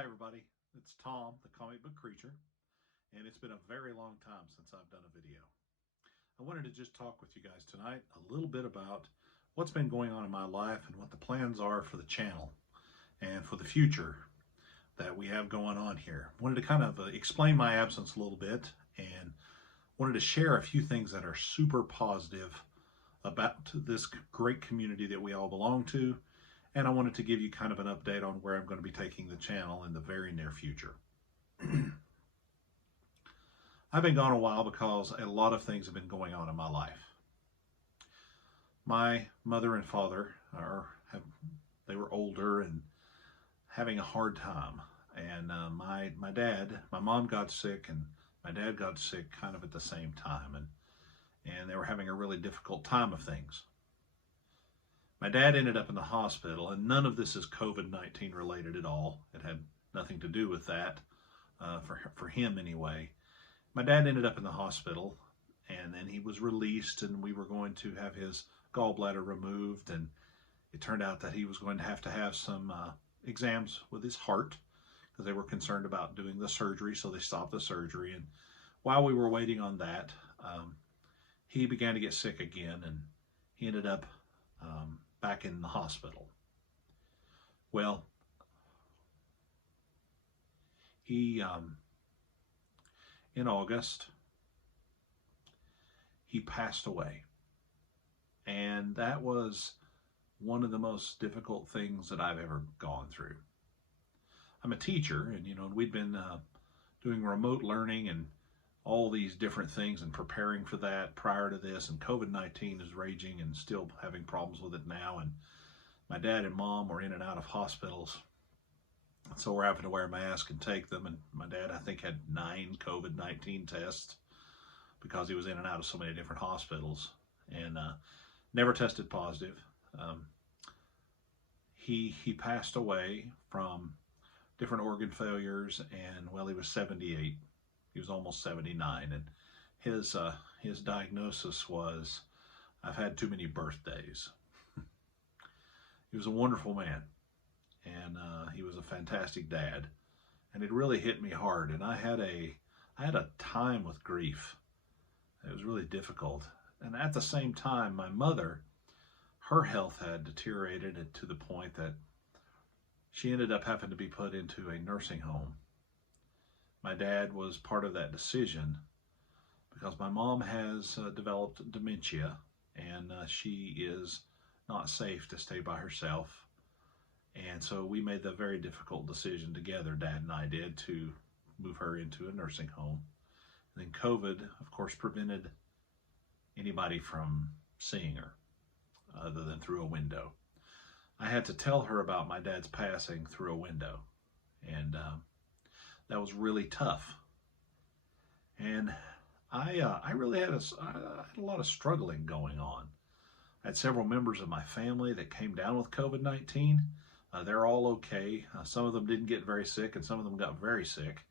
Hi everybody, it's Tom, the comic book creature, and it's been a very long time since I've done a video. I wanted to just talk with you guys tonight a little bit about what's been going on in my life and what the plans are for the channel and for the future that we have going on here. Wanted to kind of explain my absence a little bit and wanted to share a few things that are super positive about this great community that we all belong to, and I wanted to give you kind of an update on where I'm going to be taking the channel in the very near future. I've been gone a while because a lot of things have been going on in my life. My mother and father they were older and having a hard time, and my mom got sick and my dad got sick kind of at the same time, and they were having a really difficult time of things. My dad ended up in the hospital, and none of this is COVID-19 related at all. It had nothing to do with that, for him anyway. My dad ended up in the hospital, and then he was released, and we were going to have his gallbladder removed, and it turned out that he was going to have some exams with his heart because they were concerned about doing the surgery, so they stopped the surgery. And while we were waiting on that, he began to get sick again, and he ended up back in the hospital. Well, he in August he passed away, and that was one of the most difficult things that I've ever gone through. I'm a teacher, and we'd been doing remote learning and all these different things and preparing for that prior to this, and COVID-19 is raging and still having problems with it now, and my dad and mom were in and out of hospitals, so we're having to wear a mask and take them. And my dad, I think, had 9 COVID-19 tests because he was in and out of so many different hospitals, and never tested positive. He passed away from different organ failures, and well, he was 78. He was almost 79, and his diagnosis was, I've had too many birthdays. He was a wonderful man, and he was a fantastic dad, and it really hit me hard. And I had a time with grief. It was really difficult, and at the same time, my mother, her health had deteriorated to the point that she ended up having to be put into a nursing home. My dad was part of that decision because my mom has developed dementia, and she is not safe to stay by herself. And so we made the very difficult decision together, Dad and I did, to move her into a nursing home. And then COVID, of course, prevented anybody from seeing her other than through a window. I had to tell her about my dad's passing through a window, and that was really tough. And I really had a lot of struggling going on. I had several members of my family that came down with COVID-19. They're all okay. Some of them didn't get very sick, and some of them got very sick.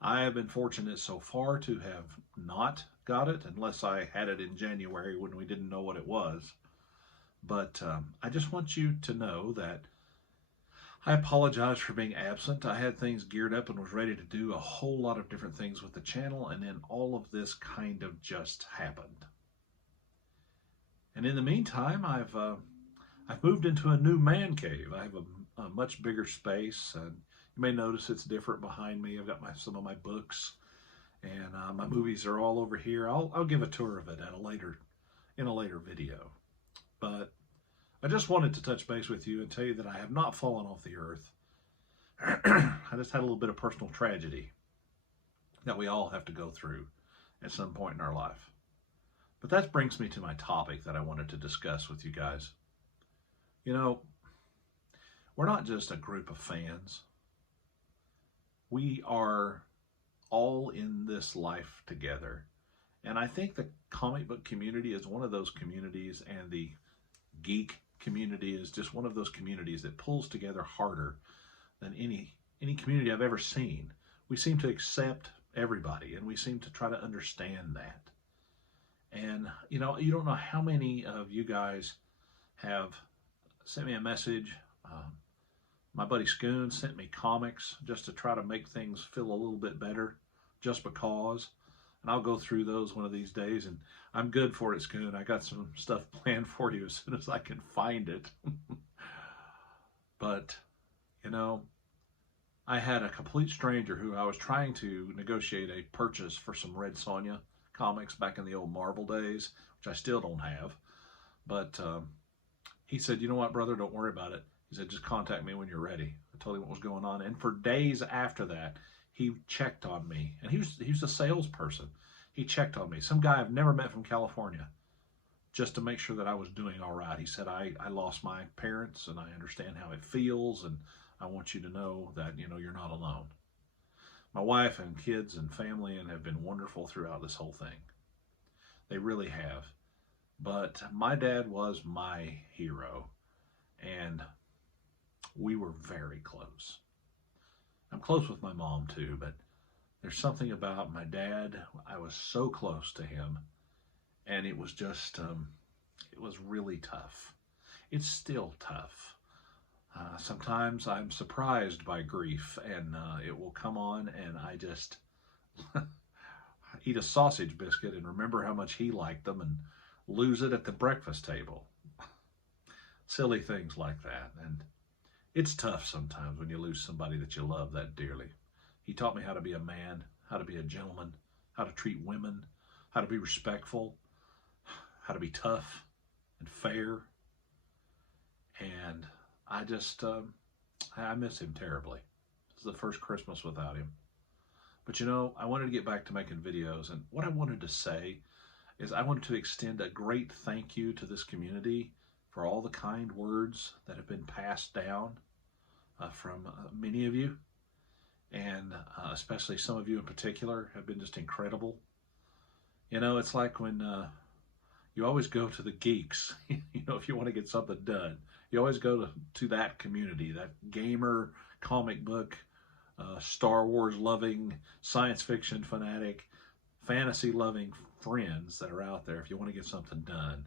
I have been fortunate so far to have not got it, unless I had it in January when we didn't know what it was. But I just want you to know that I apologize for being absent. I had things geared up and was ready to do a whole lot of different things with the channel, and then all of this kind of just happened. And in the meantime, I've moved into a new man cave. I have a much bigger space, and you may notice it's different behind me. I've got some of my books, and my movies are all over here. I'll give a tour of it in a later video. But I just wanted to touch base with you and tell you that I have not fallen off the earth. I just had a little bit of personal tragedy that we all have to go through at some point in our life. But that brings me to my topic that I wanted to discuss with you guys. We're not just a group of fans. We are all in this life together. And I think the comic book community is one of those communities, and the geek community is just one of those communities that pulls together harder than any community I've ever seen. We seem to accept everybody, and we seem to try to understand that. And you don't know how many of you guys have sent me a message My buddy Scoon sent me comics just to try to make things feel a little bit better, just because. And I'll go through those one of these days, and I'm good for it, Scoon. I got some stuff planned for you as soon as I can find it. But, you know, I had a complete stranger who I was trying to negotiate a purchase for some Red Sonja comics back in the old Marvel days, which I still don't have. But he said, you know what, brother, don't worry about it. He said, just contact me when you're ready. I told him what was going on. And for days after that, he checked on me. And he was a salesperson. He checked on me. Some guy I've never met from California, just to make sure that I was doing all right. He said, I lost my parents, and I understand how it feels, and I want you to know that, you know, you're not alone. My wife and kids and family and have been wonderful throughout this whole thing. They really have. But my dad was my hero, and we were very close. I'm close with my mom too, but there's something about my dad. I was so close to him, and it was just, it was really tough. It's still tough. Sometimes I'm surprised by grief, and it will come on, and I just eat a sausage biscuit and remember how much he liked them and lose it at the breakfast table. Silly things like that. And it's tough sometimes when you lose somebody that you love that dearly. He taught me how to be a man, how to be a gentleman, how to treat women, how to be respectful, how to be tough and fair. And I just, I miss him terribly. This is the first Christmas without him. But you know, I wanted to get back to making videos, and what I wanted to say is I wanted to extend a great thank you to this community for all the kind words that have been passed down from many of you, and especially some of you in particular have been just incredible. You know, it's like when you always go to the geeks, you know, if you want to get something done, you always go to that community, that gamer, comic book, Star Wars loving, science fiction fanatic, fantasy loving friends that are out there if you want to get something done.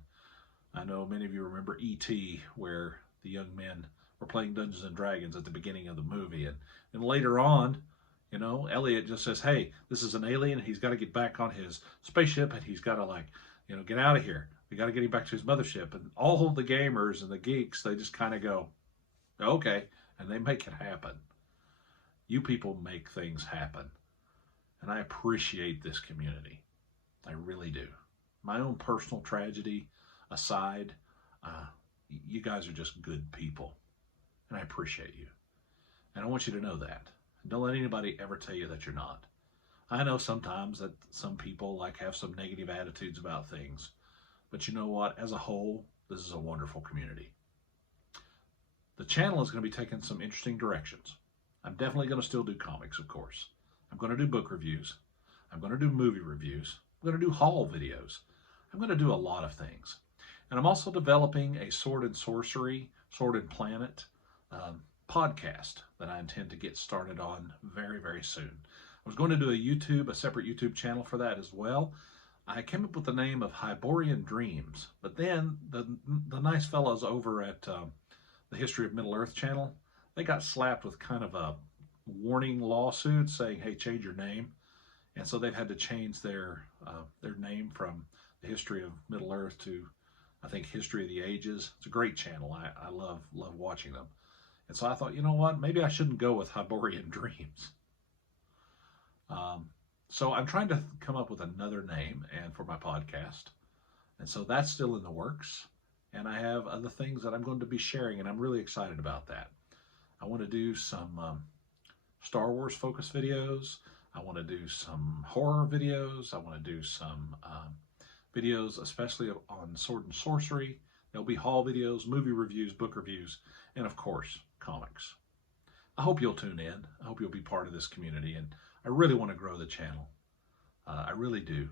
I know many of you remember E.T., where the young men were playing Dungeons and Dragons at the beginning of the movie, and later on, you know, Elliot just says, hey, this is an alien, he's got to get back on his spaceship, and he's got to, like, you know, get out of here. We got to get him back to his mothership. And all of the gamers and the geeks, they just kind of go, okay, and they make it happen. You people make things happen. And I appreciate this community. I really do. My own personal tragedy aside, you guys are just good people. And I appreciate you. And I want you to know that. Don't let anybody ever tell you that you're not. I know sometimes that some people like have some negative attitudes about things. But you know what? As a whole, this is a wonderful community. The channel is going to be taking some interesting directions. I'm definitely going to still do comics, of course. I'm going to do book reviews. I'm going to do movie reviews. I'm going to do haul videos. I'm going to do a lot of things. And I'm also developing a Sword and Sorcery, Sword and Planet podcast that I intend to get started on very, very soon. I was going to do a separate YouTube channel for that as well. I came up with the name of Hyborian Dreams, but then the nice fellows over at the History of Middle-earth channel, they got slapped with kind of a warning lawsuit saying, hey, change your name. And so they've had to change their name from the History of Middle-earth to, I think, History of the Ages. It's a great channel. I love watching them. And so I thought, you know what, maybe I shouldn't go with Hyborian Dreams. So I'm trying to come up with another name and for my podcast. And so that's still in the works. And I have other things that I'm going to be sharing, and I'm really excited about that. I want to do some Star Wars focus videos. I want to do some horror videos. I want to do some videos, especially on Sword and Sorcery. There'll be haul videos, movie reviews, book reviews, and of course, comics. I hope you'll tune in. I hope you'll be part of this community, and I really want to grow the channel. I really do.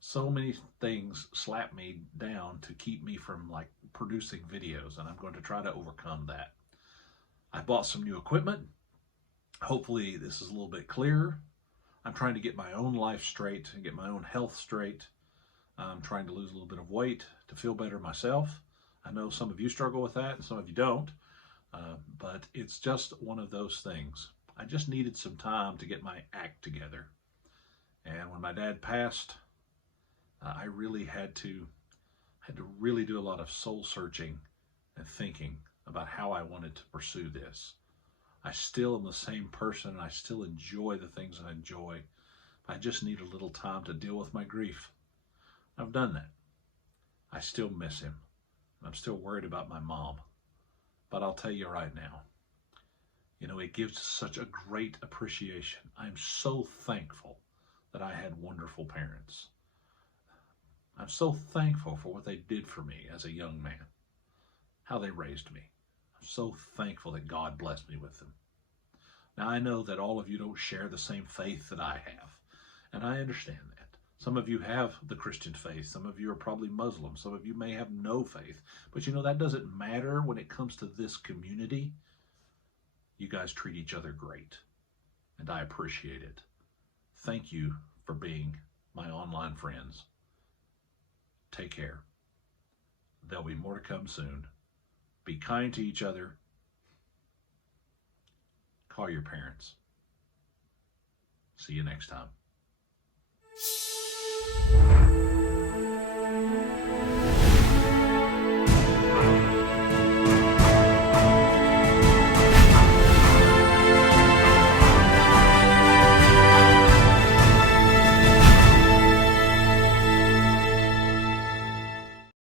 So many things slap me down to keep me from like producing videos, and I'm going to try to overcome that. I bought some new equipment. Hopefully this is a little bit clearer. I'm trying to get my own life straight and get my own health straight. I'm trying to lose a little bit of weight to feel better myself. I know some of you struggle with that and some of you don't. But it's just one of those things. I just needed some time to get my act together. And when my dad passed, I really had to really do a lot of soul searching and thinking about how I wanted to pursue this. I still am the same person and I still enjoy the things I enjoy. I just need a little time to deal with my grief. I've done that. I still miss him. And I'm still worried about my mom. But I'll tell you right now, it gives such a great appreciation. I'm so thankful that I had wonderful parents. I'm so thankful for what they did for me as a young man, how they raised me. I'm so thankful that God blessed me with them. Now, I know that all of you don't share the same faith that I have, and I understand that. Some of you have the Christian faith. Some of you are probably Muslim. Some of you may have no faith. But that doesn't matter when it comes to this community. You guys treat each other great, and I appreciate it. Thank you for being my online friends. Take care. There'll be more to come soon. Be kind to each other. Call your parents. See you next time.